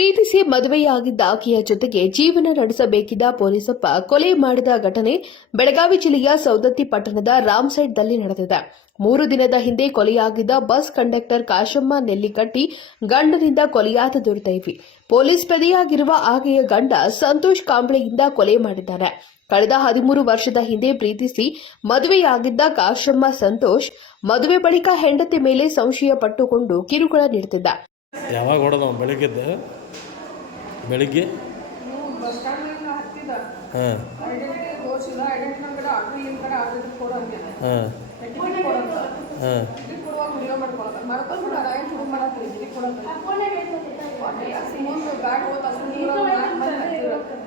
ಪ್ರೀತಿಸಿ ಮದುವೆಯಾಗಿದ್ದ ಆಕೆಯ ಜೊತೆಗೆ ಜೀವನ ನಡೆಸಬೇಕಿದ್ದ ಪೊಲೀಸಪ್ಪ ಕೊಲೆ ಮಾಡಿದ ಘಟನೆ ಬೆಳಗಾವಿ ಜಿಲ್ಲೆಯ ಸೌದತ್ತಿ ಪಟ್ಟಣದ ರಾಮ್ಸೈಡ್ದಲ್ಲಿ ನಡೆದಿದೆ. ಮೂರು ದಿನದ ಹಿಂದೆ ಕೊಲೆಯಾಗಿದ್ದ ಬಸ್ ಕಂಡಕ್ಟರ್ ಕಾಶಮ್ಮ ನೆಲ್ಲಿಕಟ್ಟಿ ಗಂಡನಿಂದ ಕೊಲೆಯಾದ ದುರ್ದೈವಿ. ಪೊಲೀಸ್ ಪೆದೆಯಾಗಿರುವ ಆಕೆಯ ಗಂಡ ಸಂತೋಷ್ ಕಾಂಬ್ಳೆಯಿಂದ ಕೊಲೆ ಮಾಡಿದ್ದಾನೆ ಕಳೆದ ಹದಿಮೂರು ವರ್ಷದ ಹಿಂದೆ ಪ್ರೀತಿಸಿ ಮದುವೆಯಾಗಿದ್ದ ಕಾಶಮ್ಮ ಸಂತೋಷ್ ಮದುವೆ ಬಳಿಕ ಹೆಂಡತಿ ಮೇಲೆ ಸಂಶಯ ಪಟ್ಟುಕೊಂಡು ಕಿರುಕುಳ ನೀಡುತ್ತಿದ್ದ. ಬೆಳಿಗ್ಗೆ? ಹಾಂ. ಹಾಂ. ಹಾಂ.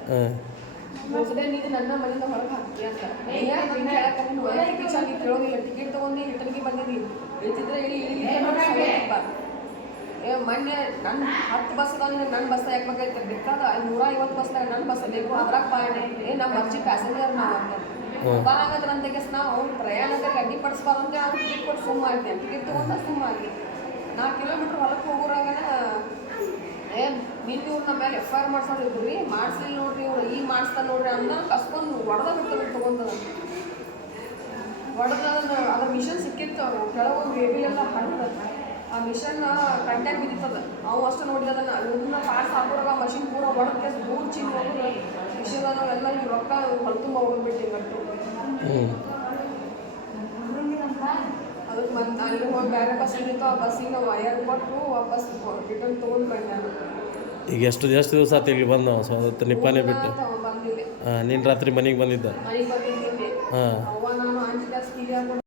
ಹಾಂ. ನನ್ನ ಮನೆಯಿಂದ ಹೊರಗೆ ಹಾಕ್ತೀಯ ಅಂತ. ಏ ಮೊನ್ನೆ ನನ್ನ ಹತ್ತು ಬಸ್ ಅದಾವ ನನ್ನ ಬಸ್ ಯಾಕೆ ಬೇಕಾಯ್ತು ಬಿಟ್ಟಾಗ ಅಲ್ಲಿ ನೂರ ಐವತ್ತು ಬಸ್ದಾಗ ನನ್ನ ಬಸ್ ಬೇಕು ಅದ್ರಾಗ ಪಾಯಣ ಏ ನಮ್ಮ ಅರ್ಜಿ ಪ್ಯಾಸೆಂಜರ್ ನಾವು ಅಂತ. ಬಾ ಹಾಗಾದ್ರೆ ಅಂತ ಕೇಸ್ ನಾವು ಪ್ರಯಾಣದಲ್ಲಿ ಅಡ್ಡಿಪಡಿಸ್ಬಾರ್ದು ಅಂತ ಅವ್ನು ಟಿಕೆಟ್ ಕೊಟ್ಟು ಸುಮ್ಮ ಆಗಿ ಟಿಕೆಟ್ ತೊಗೊಂಡ ಸುಮ್ಮ ಆಗಿ. ನಾಲ್ಕು ಕಿಲೋಮೀಟ್ರ್ ಹೊಲಕ್ಕೆ ಹೋಗೋರಾಗನ ಏ ನಿನ್ನೆ ಇವ್ರು ನಮ್ಮ ಮೇಲೆ ಎಫ್ ಐ ಆರ್ ಮಾಡ್ಸೋದಿದ್ರು ರೀ ಮಾಡಿಸ್ಲಿಲ್ಲ ನೋಡ್ರಿ ಇವ್ರು ಈಗ ಮಾಡಿಸ್ತ ನೋಡ್ರಿ ಅಂದ ಕಸ್ಕೊಂಡು ಹೊಡೆದ ಬಿಟ್ಟು ತೊಗೊಂತದ ಹೊಡೆದ ಅದ್ರ ಮಿಷನ್ ಸಿಕ್ಕಿತ್ತು ಅವ್ರು ಕೆಳಗೆ ಬೇಬಿ ಎಲ್ಲ ಹಣ್ಣದ ಆ ಮಿಷನ್ ಕಂಟ್ಯಾಕ್ಟ್ ಬಿದ್ದಿತ್ತದ ಅವು ಅಷ್ಟು ನೋಡಿದದನ್ನ ಅದನ್ನ. ಪಾಸ್ ಹಾಕೋರಲ್ಲ ಮಷಿನ್ ಪೂರ ಒಡಕ್ಕೆ ಕೇಸ್ ದೂರ ಚಿನ್ ಹೋಗೋದು ಮಿಷನ್ ಎಲ್ಲ ಈ ರೊಕ್ಕ ಹೊಲ್ತುಂಬ ಹೋಗ್ಬಿಟ್ಟು ಗಟ್ಟು ಅದಕ್ಕೆ ಮತ್ತೆ ಅಲ್ಲಿ ಹೋಗಿ ಬೇರೆ ಬಸ್ ಇದ್ದಿತ್ತು ಆ ಬಸ್ಸಿಗೆ ವಯರ್ ಕೊಟ್ಟು ವಾಪಸ್ ರಿಟರ್ನ್ ತೊಗೊಂಡು ಬಂದೆ ಈಗ ಎಷ್ಟು ಎಷ್ಟು ದಿವಸ ಆತ ಇಲ್ಲಿ ಬಂದ ಸವತ್ತು ನಿಪ್ಪಾನೆ ಬಿಟ್ಟು. ಹಾಂ ನೀನು ರಾತ್ರಿ ಮನೆಗೆ ಬಂದಿದ್ದ? ಹಾಂ.